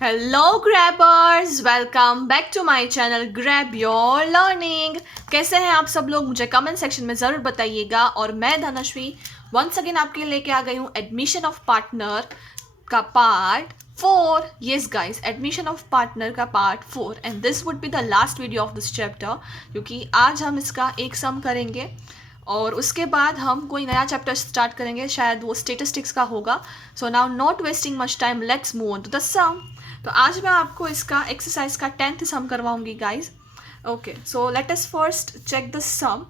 Hello grabbers, welcome back to my channel grab your learning. कैसे हैं आप सब लोग? मुझे कमेंट सेक्शन में ज़रूर बताइएगा। और मैं धनश्री वंस अगेन आपके लिए लेके आ गई हूँ एडमिशन ऑफ पार्टनर का part 4। Yes guys, admission of partner का part 4 and this would be the last video of this chapter, क्योंकि आज हम इसका एक सम करेंगे और उसके बाद हम कोई नया चैप्टर स्टार्ट करेंगे, शायद वो स्टेटिस्टिक्स का होगा। So now not wasting much time, let's move on to the sum. तो आज मैं आपको इसका एक्सरसाइज का 10th सम करवाऊंगी guys. Okay, so let us first check the sum.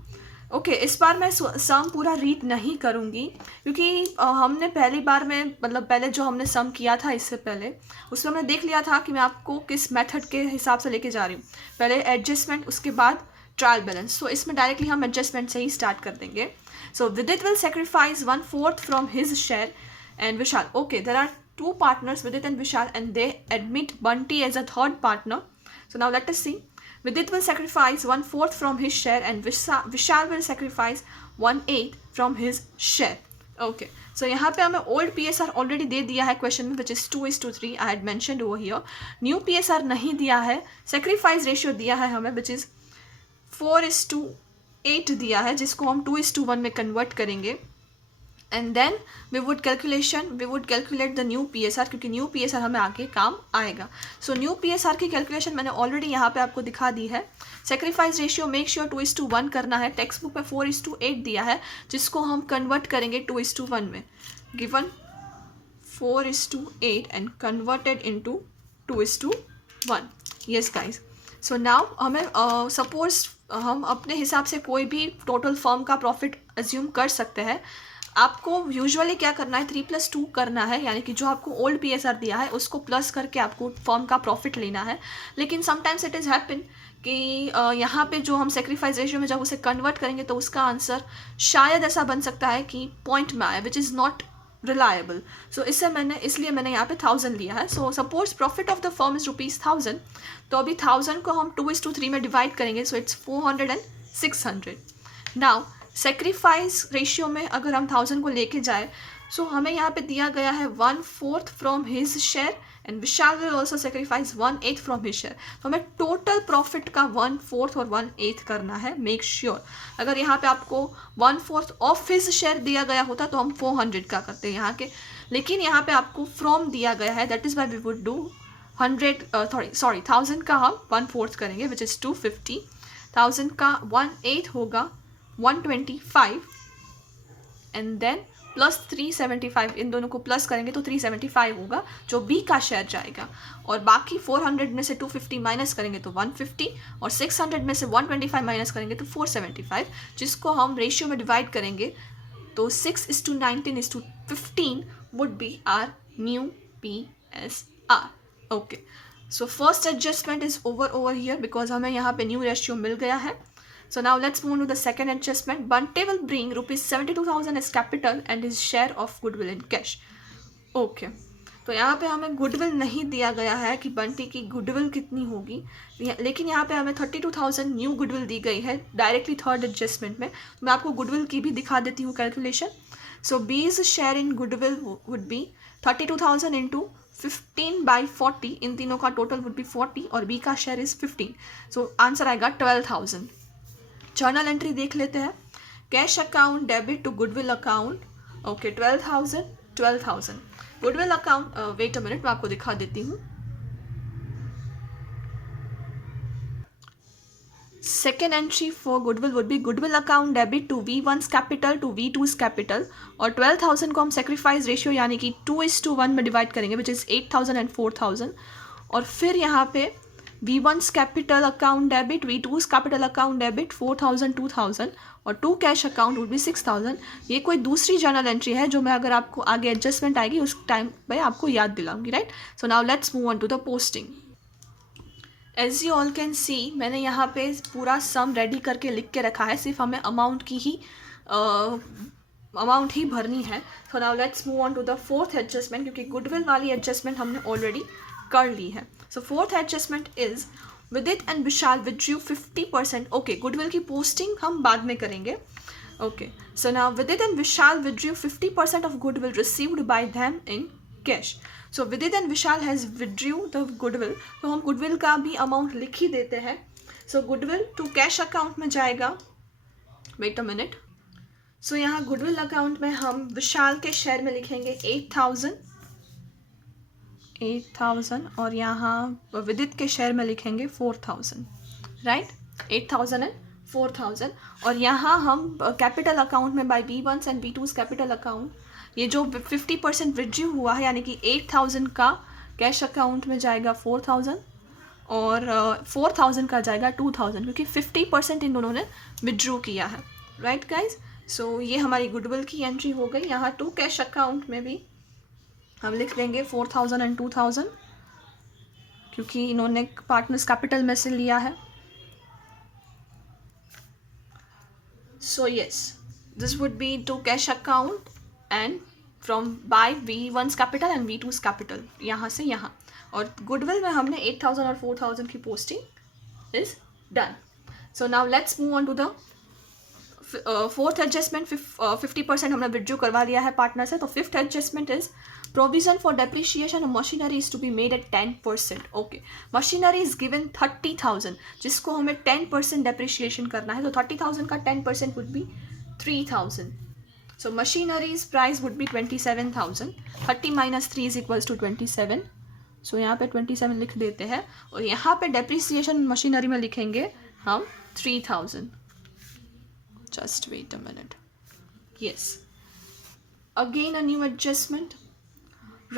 Okay, इस बार मैं सम पूरा रीड नहीं करूँगी, क्योंकि हमने पहली बार में पहले जो हमने सम किया था इससे पहले, उसमें हमने देख लिया था कि मैं आपको किस मेथड के हिसाब से लेके जा रही हूँ। पहले एडजस्टमेंट, उसके बाद ट्रायल बैलेंस। सो इसमें डायरेक्टली हम एडजस्टमेंट से ही स्टार्ट कर देंगे। सो विदित will sacrifice 1/4 from his share and Vishal. Okay, there are two partners, Vidit and Vishal, and they admit Bunty as a third partner. So now let us see. Vidit will sacrifice 1/4 from his share, and Vishal will sacrifice 1/8 from his share. Okay. So यहाँ पे हमें old PSR already दे दिया है question में, which is 2:3. I had mentioned over here. New PSR नहीं दिया है. Sacrifice ratio दिया है हमें, which is 4:8 दिया है, जिसको हम 2:1 में convert करेंगे। And then we would calculate the new PSR, क्योंकि न्यू PSR हमें आगे काम आएगा। सो न्यू PSR की कैलकुलेशन मैंने ऑलरेडी यहाँ पे आपको दिखा दी है। सेक्रीफाइस रेशियो मेक श्योर 2:1 करना है। टेक्स्ट बुक में 4:8 दिया है, जिसको हम कन्वर्ट करेंगे 2:1 में। Given 4:8 and converted into 2:1। Yes guys, so now हमें सपोज हम अपने हिसाब से कोई भी टोटल फर्म का प्रॉफिट अज्यूम कर सकते हैं। आपको यूजुअली क्या करना है, 3+2 करना है, यानी कि जो आपको ओल्ड PSR दिया है उसको प्लस करके आपको फर्म का प्रॉफिट लेना है। लेकिन समटाइम्स इट इज़ हैपन कि यहाँ पे जो हम सेक्रीफाइस रेशियो में जब उसे कन्वर्ट करेंगे तो उसका आंसर शायद ऐसा बन सकता है कि पॉइंट में आए, विच इज़ नॉट रिलायबल। सो इसलिए मैंने यहाँ पे 1000 लिया है। So suppose profit of the firm is ₹1000, तो अभी 1000 को हम 2:3 में डिवाइड करेंगे, so it's 400 and 600। Now sacrifice ratio में अगर हम 1000 को लेके जाए, सो हमें यहाँ पे दिया गया है 1/4 from his share and Vishal will also sacrifice 1/8 from his share. तो हमें टोटल प्रॉफिट का 1/4 और 1/8 करना है। मेक श्योर अगर यहाँ पे आपको 1/4 ऑफ हिज शेयर दिया गया होता तो हम 400 का करते हैं यहाँ के, लेकिन यहाँ पे आपको फ्रॉम दिया गया है, that is why we would do 1000 का हम 1/4 करेंगे, विच इज़ 250। 1000 का 1/8 होगा 125 एंड देन प्लस 375, इन दोनों को प्लस करेंगे तो 375 होगा जो B का शेयर जाएगा। और बाकी 400 में से 250 माइनस करेंगे तो 150, और 600 में से 125 माइनस करेंगे तो 475, जिसको हम रेशियो में डिवाइड करेंगे तो 6:19:15 would be our new PSR। Okay, so first adjustment is over here because हमें यहाँ पे न्यू रेशियो मिल गया है। So now let's move on to the second adjustment. Bunty will bring ₹72,000 as capital and his share of goodwill in cash. Okay. तो यहाँ पे हमें goodwill नहीं दिया गया है कि बंटी की गुडविल कितनी होगी, लेकिन यहाँ पे हमें 32,000 न्यू गुडविल दी गई है डायरेक्टली थर्ड एडजस्टमेंट में। मैं आपको गुडविल की भी दिखा देती हूँ कैलकुलेशन। सो बीज share in goodwill would B 32,000 into 15/40, इन तीनों का टोटल वुड बी 40 और B का शेयर इज 15। सो आंसर आएगा 12,000। जर्नल एंट्री देख लेते हैं। Cash account debit to goodwill account. Okay, 12,000 goodwill account. Wait a minute, मैं आपको दिखा देती हूँ। Second entry for goodwill would be goodwill account debit to V1's capital to V2's capital, और 12,000 को हम सेक्रीफाइस रेशियो यानी कि 2:1 में डिवाइड करेंगे, विच इज़ 8,000 एंड 4,000। और फिर यहाँ पे V1's capital account debit, V2's capital account debit 4,000 2,000, और 2 कैश अकाउंट वुड बी 6,000। ये कोई दूसरी जर्नल एंट्री है जो मैं अगर आपको आगे एडजस्टमेंट आएगी उस टाइम पे आपको याद दिलाऊंगी, right. So now let's move on to the posting. As you all can see, मैंने यहाँ पे पूरा सम रेडी करके लिख के रखा है, सिर्फ हमें अमाउंट ही भरनी है। So now let's move on to the fourth adjustment, क्योंकि गुडविल वाली एडजस्टमेंट हमने ऑलरेडी कर ली है। So fourth adjustment is Vidit and Vishal withdrew 50%। Okay, goodwill की पोस्टिंग हम बाद में करेंगे। Okay, so now Vidit and Vishal withdrew 50% of goodwill received by them in cash. So Vidit and Vishal has withdrew the goodwill. तो हम गुडविल का भी अमाउंट लिख ही देते हैं. सो गुडविल टू कैश अकाउंट में जाएगा. Wait a minute. सो यहाँ गुडविल अकाउंट में हम विशाल के शेयर में लिखेंगे 8,000 और यहाँ विदित के शेयर में लिखेंगे 4,000. Right, 8,000 and 4,000. और यहाँ हम कैपिटल अकाउंट में by B1s and B2s capital account, ये जो 50% विड्रू हुआ है यानी कि 8,000 का कैश अकाउंट में जाएगा 4,000 और 4,000 का जाएगा 2,000, क्योंकि 50% इन दोनों ने विड्रू किया है. Right guys. सो ये हमारी गुडविल की एंट्री हो गई. यहाँ टू कैश अकाउंट में भी हम लिख लेंगे 4,000 एंड 2,000, क्योंकि इन्होंने पार्टनर्स कैपिटल में से लिया है. So yes, this would be to cash account and from by B1's capital and B2's capital, यहाँ से यहाँ. और गुडविल में हमने 8,000 और 4,000 की posting is done. So now let's move on to the fourth adjustment. 50% हमने विड्रू करवा लिया है पार्टनर से. तो fifth adjustment is provision for depreciation of machinery is to be made at 10%. Okay, machinery is given 30,000, जिसको हमें 10% depreciation करना है. तो 30,000 का 10% would be 3,000. So machinery's price would be 27,000. 30 minus 3 is equals to 27. So यहाँ पे 27 लिख देते हैं और यहाँ पे डेप्रिसिएशन मशीनरी में लिखेंगे हम 3,000. Just wait a minute. Yes. Again a new adjustment.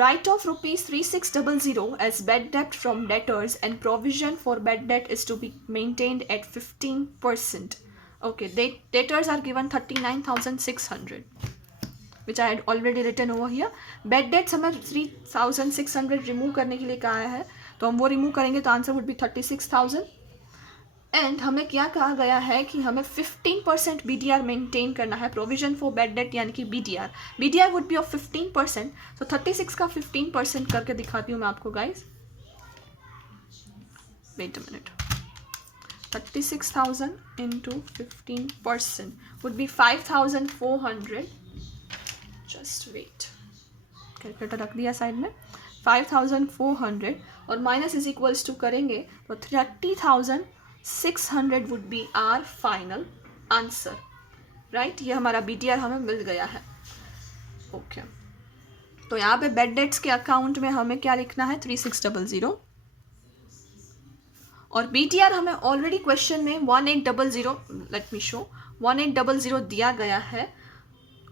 Write off rupees 3,600 as bad debt from debtors and provision for bad debt is to be maintained at 15%. Okay, debtors are given 39,600, which I had already written over here. Bad debts हमें 3,600 remove करने के लिए कहा है, तो हम वो remove करेंगे तो आंसर वुड बी 36,000. एंड हमें क्या कहा गया है कि हमें 15% BDR मेंटेन करना है. प्रोविजन फॉर बैड डेट यानी कि BDR वुड बी ऑफ 15%. तो 36 का 15% करके दिखाती हूँ मैं आपको guys. Wait a minute. 36,000 into 15% would be 5,400. Just wait, calculator रख दिया साइड में. 5,400 और माइनस इज इक्वल्स टू करेंगे तो 30,600 would be our final answer. Right, ये हमारा BDR हमें मिल गया है. ओके, तो यहाँ पे बेड डेट्स के अकाउंट में हमें क्या लिखना है 3,600 और BDR हमें ऑलरेडी क्वेश्चन में 1,800 लेट मी शो 1,800 दिया गया है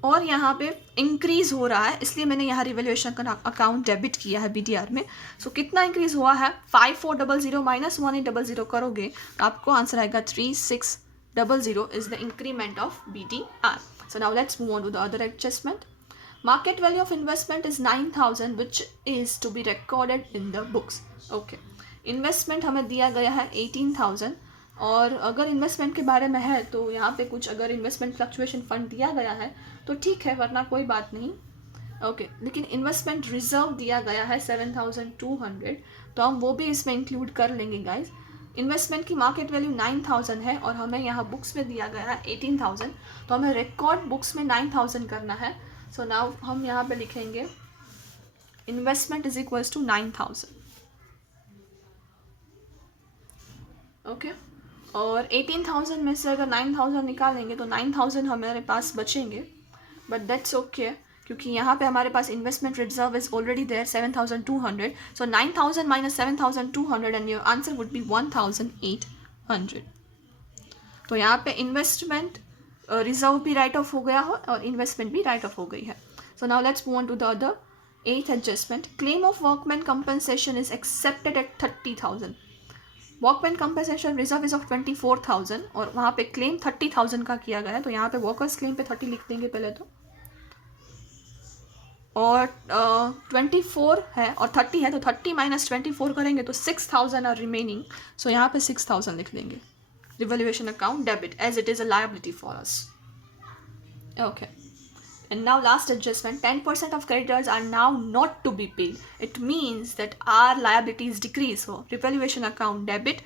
और यहाँ पे इंक्रीज हो रहा है, इसलिए मैंने यहाँ रिवैल्यूएशन का अकाउंट डेबिट किया है BDR में. सो कितना इंक्रीज हुआ है 5,400 माइनस 1,800 करोगे तो आपको आंसर आएगा 3,600 is the increment of BDR. So now let's move on to the other adjustment. Market value of investment is 9,000 which is to be recorded in the books. Okay, investment हमें दिया गया है 18,000 और अगर इन्वेस्टमेंट के बारे में है तो यहाँ पे कुछ अगर इन्वेस्टमेंट फ्लक्चुएशन फंड दिया गया है तो ठीक है, वरना कोई बात नहीं. ओके, लेकिन इन्वेस्टमेंट रिजर्व दिया गया है 7,200, तो हम वो भी इसमें इंक्लूड कर लेंगे गाइज. इन्वेस्टमेंट की मार्केट वैल्यू 9,000 है और हमें यहाँ बुक्स में दिया गया है 18,000, तो हमें रिकॉर्ड बुक्स में 9,000 करना है. सो नाउ हम यहाँ पे लिखेंगे investment is equals to 9,000. Okay, और 18,000 में से अगर 9,000 निकालेंगे तो 9,000 हमारे पास बचेंगे, बट दैट्स ओके क्योंकि यहाँ पे हमारे पास investment reserve is already there 7,200. So 9,000 minus 7,200 and your answer would be 1,800. तो यहाँ पे इन्वेस्टमेंट रिजर्व भी राइट ऑफ हो गया हो और इन्वेस्टमेंट भी राइट ऑफ हो गई है. So now let's move on to the other 8th adjustment. Claim of workman compensation is accepted at 30,000. Workman compensation reserve is of 24,000 और वहाँ पे क्लेम 30,000 का किया गया है, तो यहाँ पे वर्कर्स क्लेम पे 30 लिख देंगे पहले तो, और 24 है और 30 है तो 30 माइनस 24 करेंगे तो 6,000 आर रिमेनिंग. सो यहाँ पे 6,000 लिख देंगे. Revaluation account debit as it is a liability for us. Okay, and now last adjustment, 10% of creditors are now not to be paid. It means that our liabilities decrease. So revaluation account debit,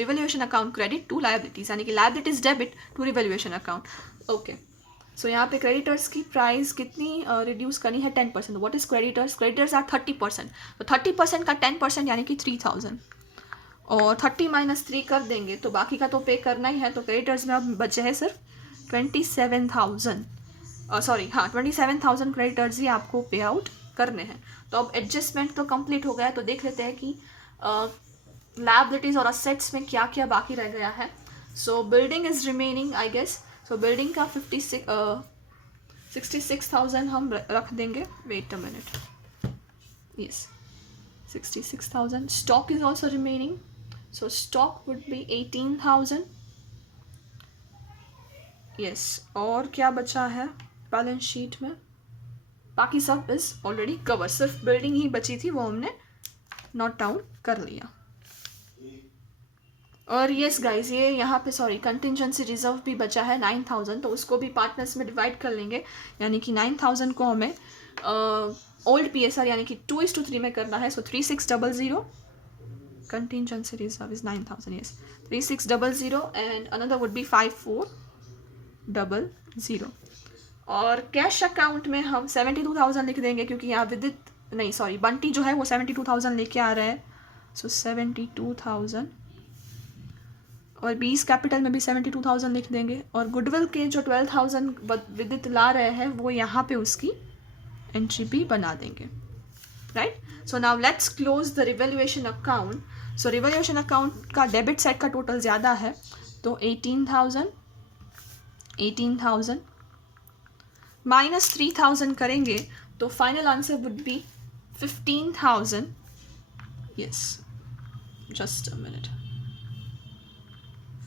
revaluation account credit to liabilities, यानी कि liabilities debit to revaluation account. Okay, सो यहाँ पे creditors की price कितनी reduce करनी है 10%. What is creditors? Creditors are 30%. तो 30% का 10% यानी कि 3000 और 30 माइनस 3 कर देंगे तो बाकी का तो पे करना ही है. तो क्रेडिटर्स में अब बचे हैं सिर्फ 27,000. सॉरी हाँ 27,000 क्रेडिटर्स ही आपको पे आउट करने हैं. तो अब एडजस्टमेंट तो कंप्लीट हो गया. तो देख लेते हैं कि लायबिलिटीज़ और असेट्स में क्या क्या बाकी रह गया है. So building is remaining I guess. So building का 66,000 हम रख देंगे. Wait a minute. Yes 66,000. Stock is also remaining. So stock would be 18,000. Yes और क्या बचा है बैलेंस शीट में? बाकी सब इज ऑलरेडी कवर. सिर्फ बिल्डिंग ही बची थी, वो हमने नोट डाउन कर लिया. और येस गाइज ये यहाँ पे सॉरी कंटिजेंसी रिजर्व भी बचा है 9,000. तो उसको भी पार्टनर्स में डिवाइड कर लेंगे. यानी कि 9,000 को हमें ओल्ड PSR यानी कि 2:3 में करना है. सो 3600 contingency reserve is 9,000. Yes 3600 and another would be 5400. और कैश अकाउंट में हम 72,000 लिख देंगे क्योंकि यहाँ विदित नहीं सॉरी बंटी जो है वो 72,000 लेके आ रहा है. सो 72,000 और 20 कैपिटल में भी 72,000 लिख देंगे. और गुडविल के जो 12,000 विदित ला रहे हैं वो यहाँ पे उसकी एंट्री भी बना देंगे. Right. So now let's close the revaluation account. So revaluation account का डेबिट साइड का टोटल ज़्यादा है तो 18,000 माइनस 3,000 करेंगे तो final answer would B 15,000. Yes just a minute.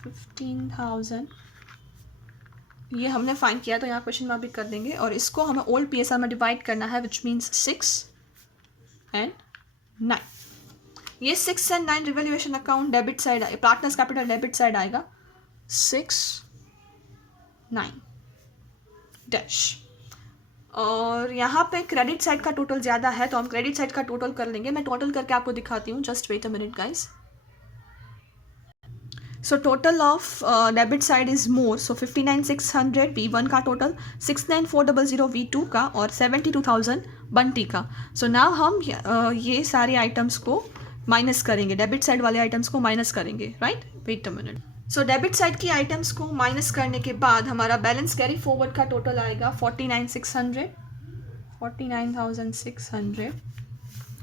15,000 ये हमने फाइंड किया तो यहाँ क्वेश्चन मार्क भी कर देंगे. और इसको हमें ओल्ड PSR में डिवाइड करना है विच मीन्स 6 and 9. ये 6 and 9 revaluation account debit side partners capital debit side आएगा 6 9 डैश. और यहाँ पे क्रेडिट साइड का टोटल ज़्यादा है तो हम क्रेडिट साइड का टोटल कर लेंगे. मैं टोटल करके आपको दिखाती हूँ. Just wait a minute guys. So total of debit side is more. So 59,600 V1 का टोटल, 69,400 V2 का और 72,000 बंटी का. So now हम ये सारे आइटम्स को माइनस करेंगे. डेबिट साइड वाले आइटम्स को माइनस करेंगे. Right. Wait a minute. So debit side की आइटम्स को माइनस करने के बाद हमारा बैलेंस कैरी फॉरवर्ड का टोटल आएगा 49,600.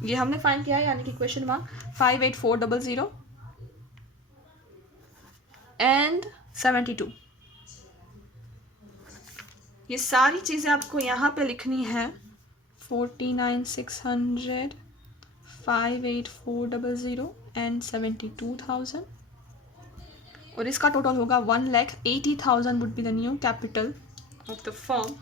ये हमने फाइंड किया है यानी कि क्वेश्चन मार्क 58,400 एंड 72. ये सारी चीज़ें आपको यहाँ पे लिखनी है. 49,600 58,400 एंड 72,000. और इसका टोटल होगा 1,80,000 would be the new capital of the firm.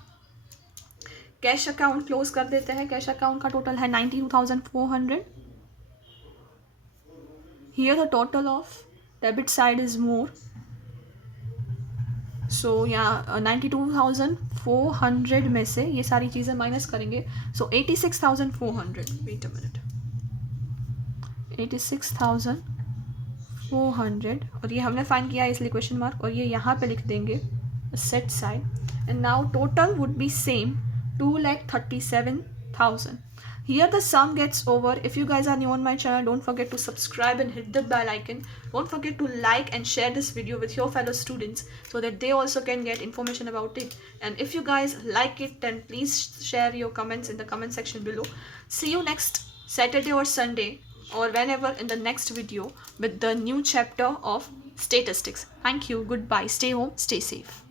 Cash account close कर देते हैं. कैश अकाउंट का टोटल है 92,400. Here the total of debit side is more. So यहाँ 92,400 में से ये सारी चीज़ें माइनस करेंगे. सो 86,400. Wait a minute. 86,400 और ये हमने फाइंड किया है इसलिए क्वेश्चन मार्क. और ये यहाँ पे लिख देंगे set side. And now total would be same 2,37,000. Here the sum gets over. If you guys are new on my channel, don't forget to subscribe and hit the bell icon. Don't forget to like and share this video with your fellow students so that they also can get information about it. And if you guys like it, then please share your comments in the comment section below. See you next Saturday or Sunday or whenever in the next video with the new chapter of statistics. Thank you. Goodbye. Stay home. Stay safe.